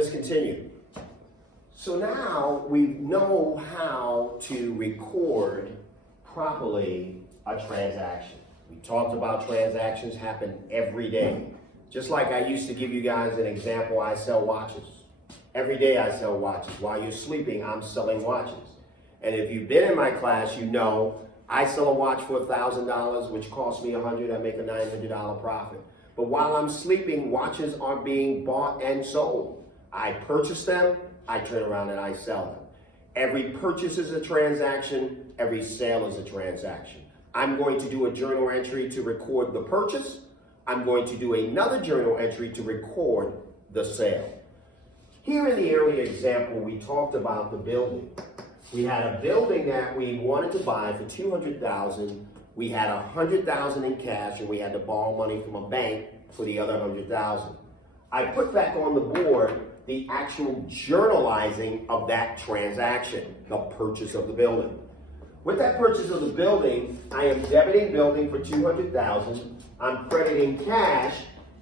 Let's continue. So now we know how to record properly a transaction. We talked about transactions happen every day. Just like I used to give you guys an example, I sell watches. Every day I sell watches. While you're sleeping, I'm selling watches. And if you've been in my class, you know I sell a watch for $1,000, which costs me $100, I make a $900 profit. But while I'm sleeping, watches are being bought and sold. I purchase them, I turn around and I sell them. Every purchase is a transaction, every sale is a transaction. I'm going to do a journal entry to record the purchase. I'm going to do another journal entry to record the sale. Here in the earlier example, we talked about the building. We had a building that we wanted to buy for $200,000. We had $100,000 in cash, and we had to borrow money from a bank for the other $100,000. I put back on the board the actual journalizing of that transaction, the purchase of the building. With that purchase of the building, I am debiting building for $200,000. I'm crediting cash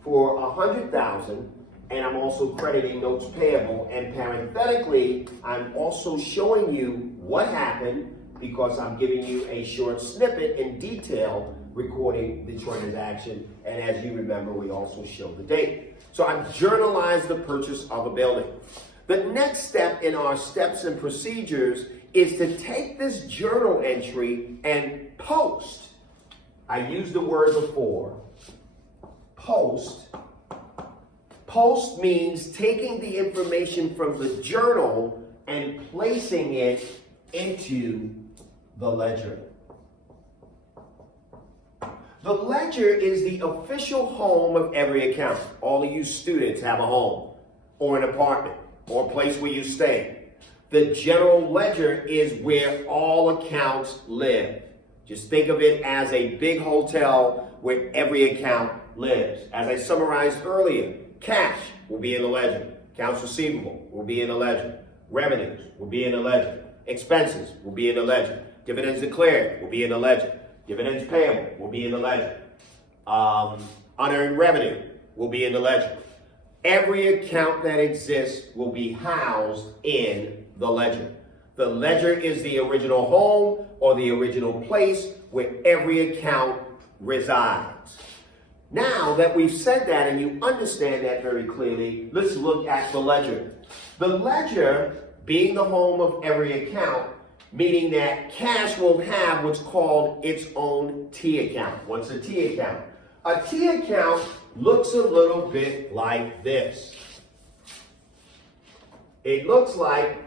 for $100,000. And I'm also crediting notes payable, and parenthetically, I'm also showing you what happened because I'm giving you a short snippet in detail recording the transaction. And as you remember, we also show the date. So I've journalized the purchase of a building. The next step in our steps and procedures is to take this journal entry and post. I used the word before, post. Post means taking the information from the journal and placing it into the ledger. The ledger is the official home of every account. All of you students have a home or an apartment or a place where you stay. The general ledger is where all accounts live. Just think of it as a big hotel where every account lives. As I summarized earlier, cash will be in the ledger. Accounts receivable will be in the ledger. Revenues will be in the ledger. Expenses will be in the ledger. Dividends declared will be in the ledger. Dividends payable will be in the ledger. Unearned revenue will be in the ledger. Every account that exists will be housed in the ledger. The ledger is the original home or the original place where every account resides. Now that we've said that and you understand that very clearly, let's look at the ledger. The ledger being the home of every account, meaning that cash will have what's called its own T account. What's a T account? A T account looks a little bit like this. It looks like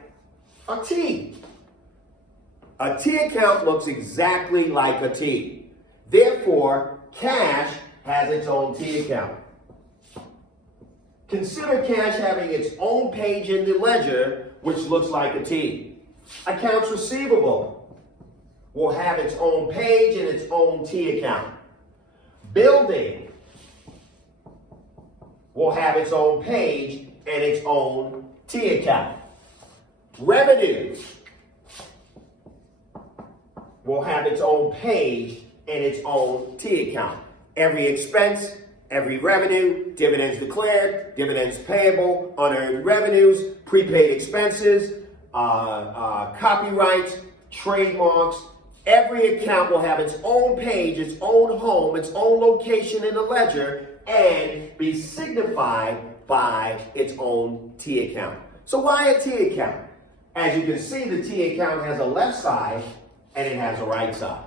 a T. A T account looks exactly like a T. Therefore, cash has its own T account. Consider cash having its own page in the ledger, which looks like a T. Accounts receivable will have its own page and its own T account. Building will have its own page and its own T account. Revenue will have its own page and its own T account. Every expense, every revenue, dividends declared, dividends payable, unearned revenues, prepaid expenses, copyrights, trademarks, every account will have its own page, its own home, its own location in the ledger, and be signified by its own T account. So why a T account? As you can see, the T account has a left side and it has a right side.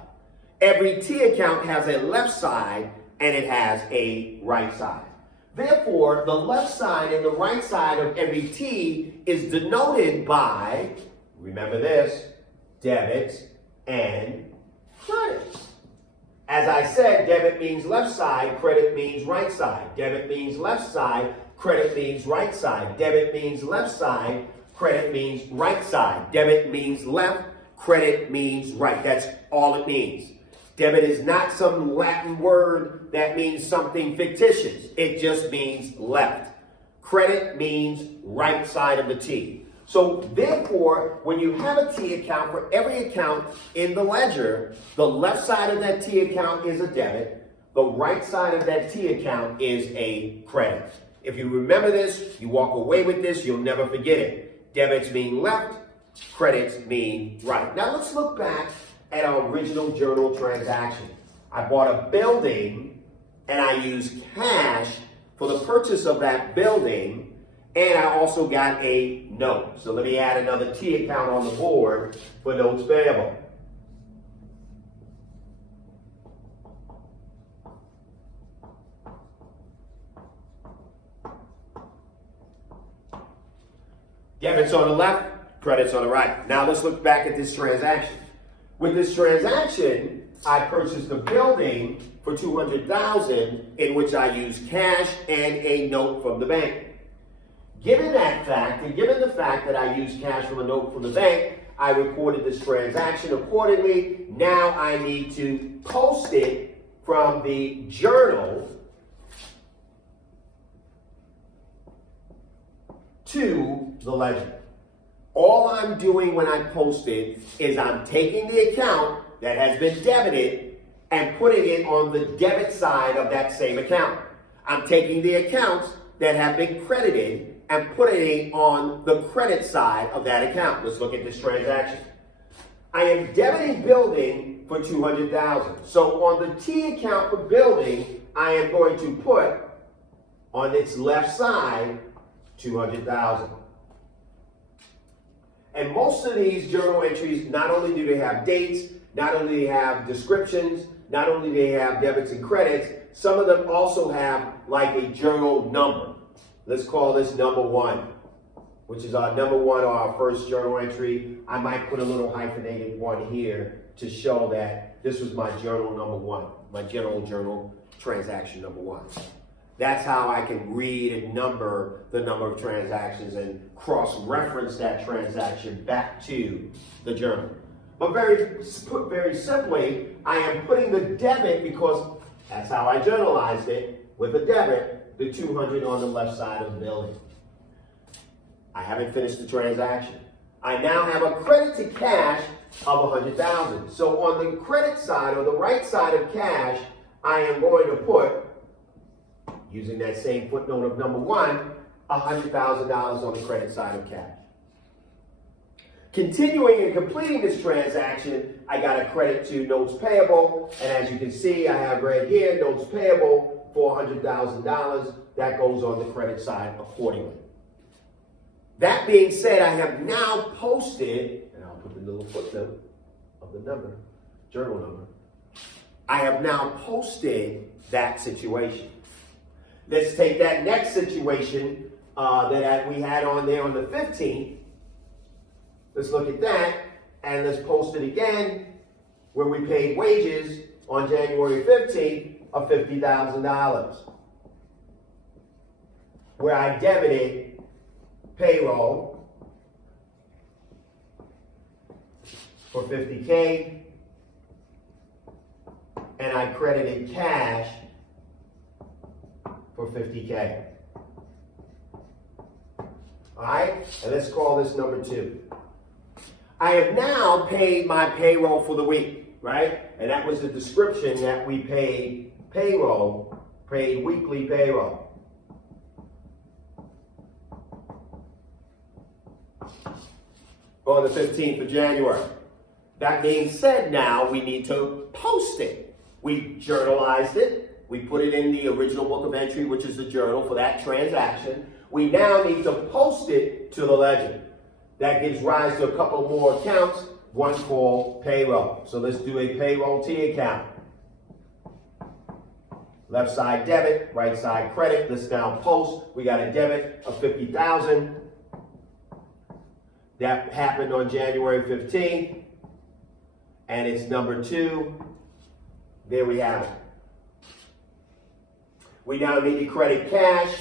Every T account has a left side and it has a right side. Therefore, the left side and the right side of every T is denoted by, remember this, debits and credits. As I said, debit means left side, credit means right side. Debit means left side, credit means right side. Debit means left side, credit means right side. Debit means left, credit means right. That's all it means. Debit is not some Latin word that means something fictitious. It just means left. Credit means right side of the T. So therefore, when you have a T account, for every account in the ledger, the left side of that T account is a debit. The right side of that T account is a credit. If you remember this, you walk away with this, you'll never forget it. Debits mean left, credits mean right. Now let's look back at our original journal transaction. I bought a building and I used cash for the purchase of that building, and I also got a note. So let me add another T account on the board for notes payable. Debits on the left, credits on the right. Now let's look back at this transaction. With this transaction, I purchased a building for $200,000 in which I used cash and a note from the bank. Given that fact, and given the fact that I used cash from a note from the bank, I recorded this transaction accordingly. Now I need to post it from the journal to the ledger. All I'm doing when I post it is I'm taking the account that has been debited and putting it on the debit side of that same account. I'm taking the accounts that have been credited and putting it on the credit side of that account. Let's look at this transaction. I am debiting building for $200,000. So on the T account for building, I am going to put on its left side $200,000. And most of these journal entries, not only do they have dates, not only do they have descriptions, not only do they have debits and credits, some of them also have like a journal number. Let's call this number 1, which is our number 1 or our first journal entry. I might put a little hyphenated 1 here to show that this was my journal number 1, my general journal transaction number 1. That's how I can read and number the number of transactions and cross-reference that transaction back to the journal. But put very simply, I am putting the debit, because that's how I journalized it, with a debit, the 200 on the left side of the building. I haven't finished the transaction. I now have a credit to cash of $100,000. So on the credit side or the right side of cash, I am going to put, using that same footnote of number 1, $100,000 on the credit side of cash. Continuing and completing this transaction, I got a credit to notes payable, and as you can see, I have right here, notes payable, $400,000. That goes on the credit side accordingly. That being said, I have now posted, and I'll put the little footnote of the number, journal number. I have now posted that situation. Let's take that next situation that we had on there on the 15th. Let's look at that, and let's post it again where we paid wages on January 15th of $50,000. Where I debited payroll for $50K, and I credited cash for $50K. All right, and let's call this number 2. I have now paid my payroll for the week, right? And that was the description that we paid payroll, paid weekly payroll. On the 15th of January. That being said, now we need to post it. We journalized it. We put it in the original book of entry, which is the journal for that transaction. We now need to post it to the ledger. That gives rise to a couple more accounts, one called payroll. So let's do a payroll T account. Left side debit, right side credit. Let's now post. We got a debit of $50,000. That happened on January 15th. And it's number 2. There we have it. We now need to credit cash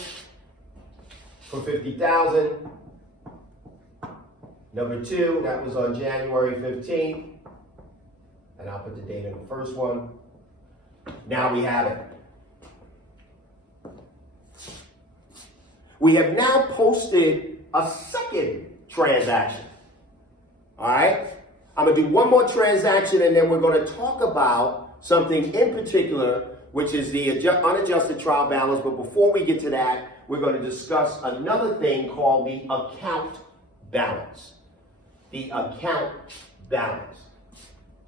for $50,000. Number 2, that was on January 15th. And I'll put the date in the first one. Now we have it. We have now posted a second transaction. All right? I'm going to do one more transaction, and then we're going to talk about something in particular, which is the unadjusted trial balance. But before we get to that, we're going to discuss another thing called the account balance. The account balance.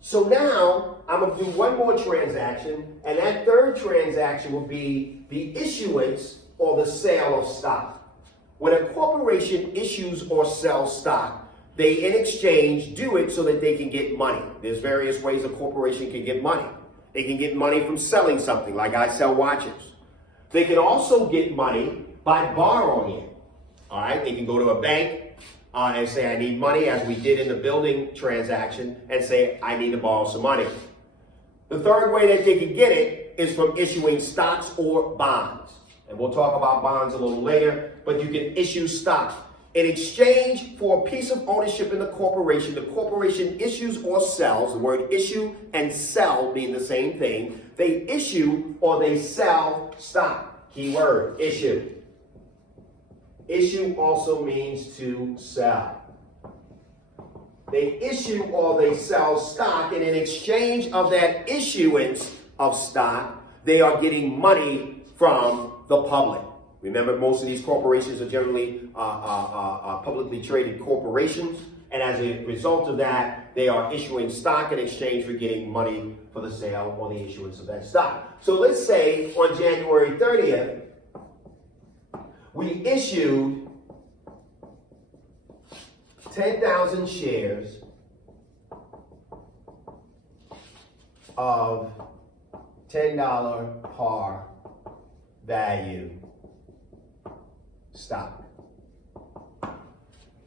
So now I'm going to do one more transaction, and that third transaction will be the issuance or the sale of stock. When a corporation issues or sells stock, they in exchange do it so that they can get money. There's various ways a corporation can get money. They can get money from selling something, like I sell watches. They can also get money by borrowing it. All right, they can go to a bank and say, I need money, as we did in the building transaction, and say, I need to borrow some money. The third way that they can get it is from issuing stocks or bonds. And we'll talk about bonds a little later, but you can issue stock. In exchange for a piece of ownership in the corporation issues or sells. The word issue and sell mean the same thing. They issue or they sell stock. Key word, issue. Issue also means to sell. They issue or they sell stock, and in exchange of that issuance of stock, they are getting money from the public. Remember, most of these corporations are generally publicly traded corporations, and as a result of that, they are issuing stock in exchange for getting money for the sale or the issuance of that stock. So let's say on January 30th, we issued 10,000 shares of $10 par value stock.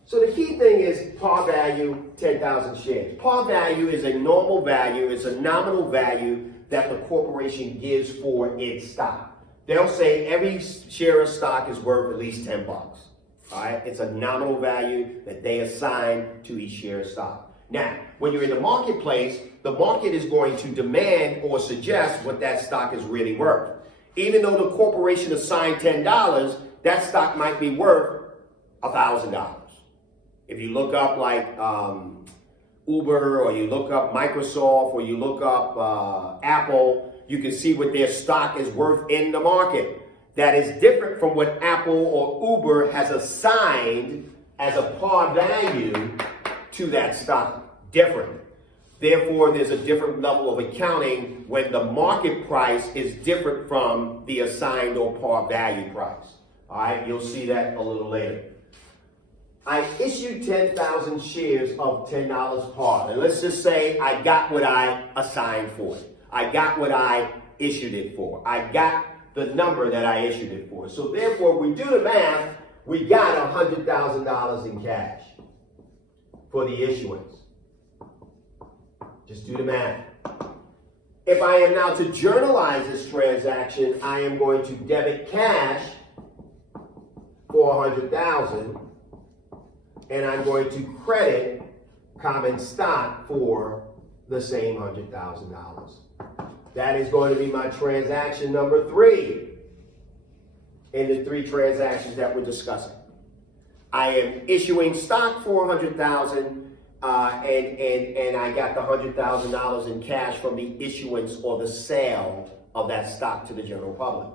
So the key thing is par value, 10,000 shares. Par value is a normal value, it's a nominal value that the corporation gives for its stock. They'll say every share of stock is worth at least 10 bucks. All right, it's a nominal value that they assign to each share of stock. Now, when you're in the marketplace, the market is going to demand or suggest what that stock is really worth. Even though the corporation assigned $10, that stock might be worth $1,000. If you look up like Uber, or you look up Microsoft, or you look up Apple, you can see what their stock is worth in the market. That is different from what Apple or Uber has assigned as a par value to that stock. Different. Therefore, there's a different level of accounting when the market price is different from the assigned or par value price. All right, you'll see that a little later. I issued 10,000 shares of $10 par. And let's just say I got what I assigned for it. I got what I issued it for. I got the number that I issued it for. So therefore, we do the math, we got $100,000 in cash for the issuance. Just do the math. If I am now to journalize this transaction, I am going to debit cash for $100,000, and I'm going to credit common stock for the same $100,000. That is going to be my transaction number 3 in the 3 transactions that we're discussing. I am issuing stock for $100,000, and I got the $100,000 in cash from the issuance or the sale of that stock to the general public.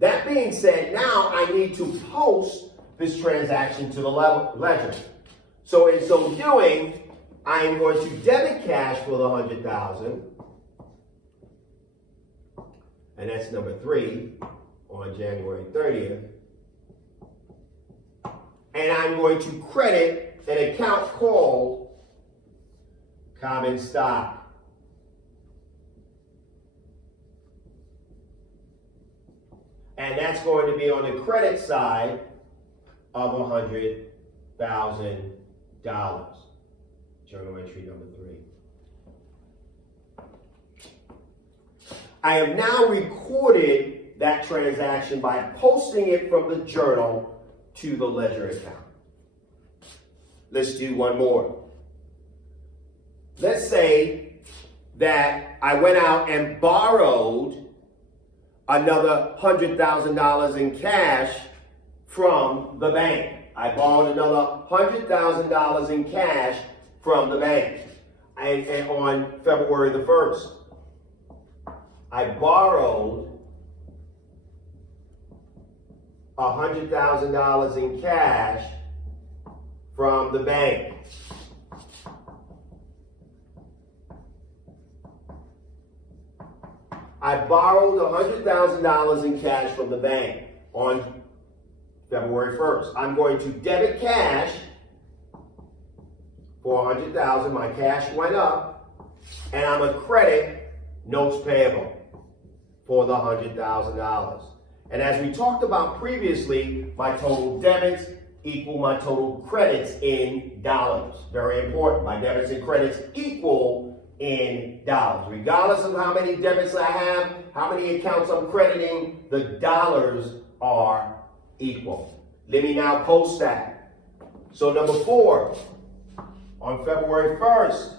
That being said, now I need to post this transaction to the ledger. So in so doing, I am going to debit cash for the $100,000, and that's number 3 on January 30th. And I'm going to credit an account called common stock. And that's going to be on the credit side of $100,000. Journal entry number 3. I have now recorded that transaction by posting it from the journal to the ledger account. Let's do one more. Let's say that I went out and borrowed another $100,000 in cash from the bank. I borrowed another $100,000 in cash from the bank. And on February the 1st, I borrowed $100,000 in cash from the bank. I borrowed $100,000 in cash from the bank on February 1st. I'm going to debit cash for $100,000. My cash went up, and I'm a credit notes payable for the $100,000. And as we talked about previously, my total debits equal my total credits in dollars. Very important. My debits and credits equal in dollars. Regardless of how many debits I have, how many accounts I'm crediting, the dollars are equal. Let me now post that. So number 4, on February 1st,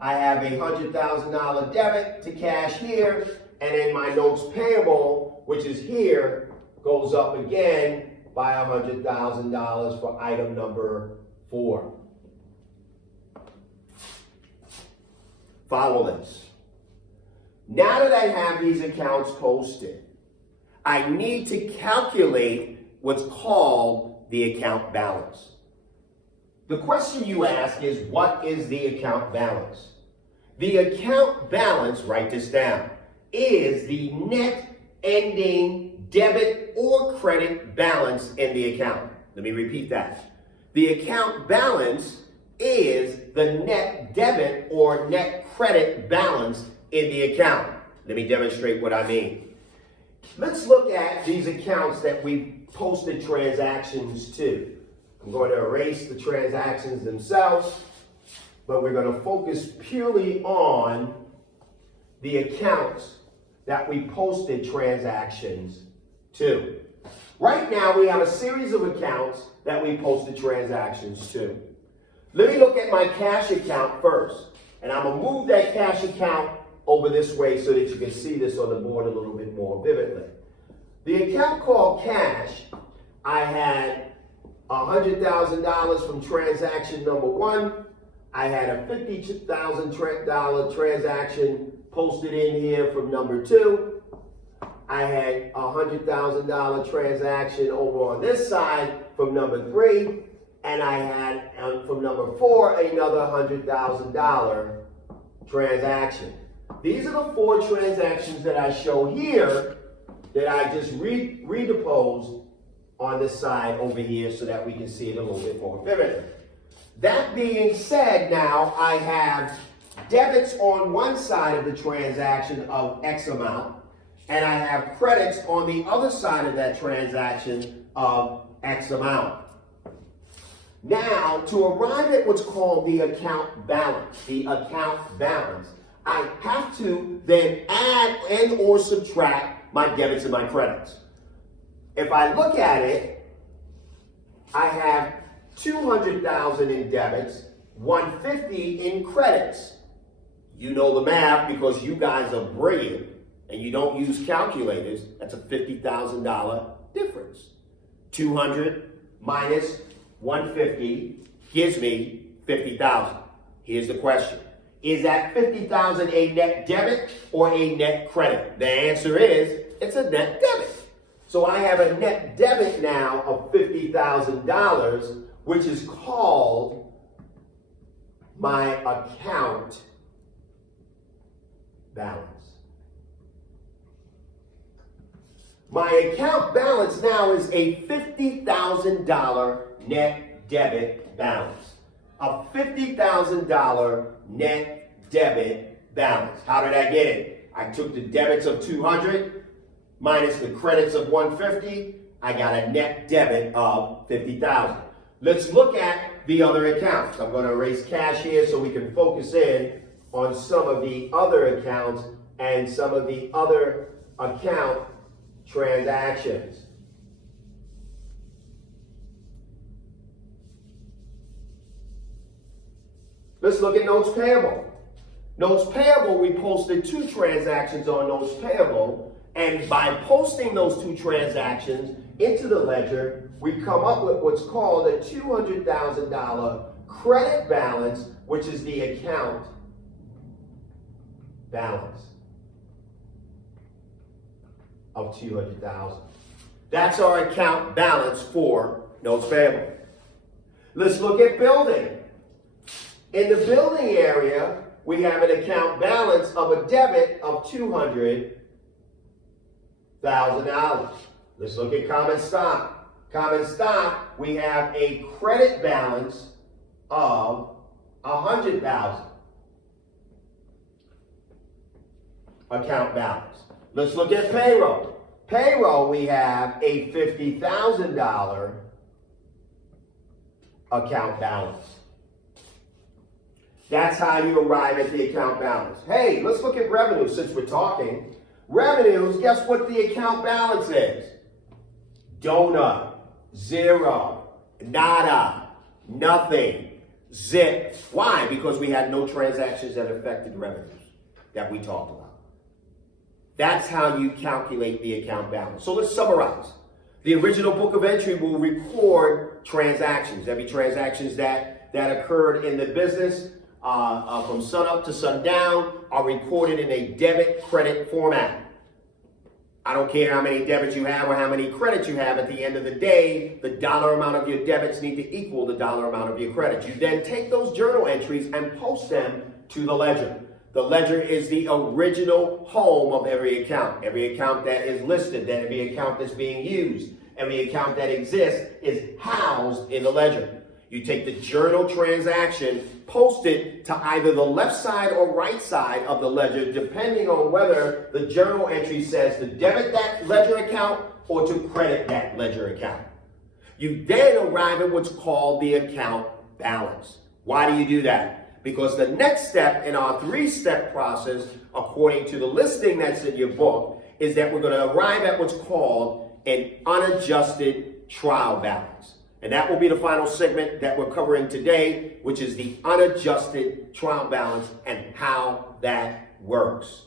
I have a $100,000 debit to cash here, and then my notes payable, which is here, goes up again by $100,000 for item number 4. Follow this. Now that I have these accounts posted, I need to calculate what's called the account balance. The question you ask is, what is the account balance? The account balance, write this down, is the net ending debit or credit balance in the account. Let me repeat that. The account balance is the net debit or net credit balance in the account. Let me demonstrate what I mean. Let's look at these accounts that we posted transactions to. I'm going to erase the transactions themselves, but we're going to focus purely on the accounts that we posted transactions to. Right now, we have a series of accounts that we posted transactions to. Let me look at my cash account first, and I'm going to move that cash account over this way so that you can see this on the board a little bit more vividly. The account called cash, I had $100,000 from transaction number 1. I had a $50,000 transaction posted in here from number 2. I had a $100,000 transaction over on this side from number 3. And I had from number 4 another $100,000 transaction. These are the 4 transactions that I show here that I just redeposed on this side over here so that we can see it a little bit more vividly. That being said, now I have debits on one side of the transaction of X amount, and I have credits on the other side of that transaction of X amount. Now, to arrive at what's called the account balance, I have to then add and or subtract my debits and my credits. If I look at it, I have $200,000 in debits, $150,000 in credits. You know the math because you guys are brilliant and you don't use calculators. That's a $50,000 difference. 200 minus 150 gives me 50,000. Here's the question. Is that 50,000 a net debit or a net credit? The answer is it's a net debit. So I have a net debit now of $50,000, which is called my account balance. My account balance now is a $50,000 net debit balance. A $50,000 net debit balance. How did I get it? I took the debits of 200 minus the credits of 150. I got a net debit of 50,000. Let's look at the other accounts. I'm going to erase cash here so we can focus in on some of the other accounts and some of the other account transactions. Let's look at notes payable. Notes payable, we posted 2 transactions on notes payable, and by posting those 2 transactions into the ledger, we come up with what's called a $200,000 credit balance, which is the account balance of $200,000. That's our account balance for notes payable. Let's look at building. In the building area, we have an account balance of a debit of $200,000. Let's look at common stock. Common stock, we have a credit balance of $100,000. Account balance. Let's look at payroll. Payroll, we have a $50,000 account balance. That's how you arrive at the account balance. Hey, let's look at revenue since we're talking. Revenues, guess what the account balance is? Donut, zero, nada, nothing, zip. Why? Because we had no transactions that affected revenues that we talked about. That's how you calculate the account balance. So let's summarize. The original book of entry will record transactions. Every transactions that occurred in the business from sun up to sundown are recorded in a debit credit format. I don't care how many debits you have or how many credits you have. At the end of the day, the dollar amount of your debits need to equal the dollar amount of your credits. You then take those journal entries and post them to the ledger. The ledger is the original home of every account. Every account that is listed, that every account that's being used, every account that exists is housed in the ledger. You take the journal transaction, post it to either the left side or right side of the ledger, depending on whether the journal entry says to debit that ledger account or to credit that ledger account. You then arrive at what's called the account balance. Why do you do that? Because the next step in our three-step process, according to the listing that's in your book, is that we're going to arrive at what's called an unadjusted trial balance. And that will be the final segment that we're covering today, which is the unadjusted trial balance and how that works.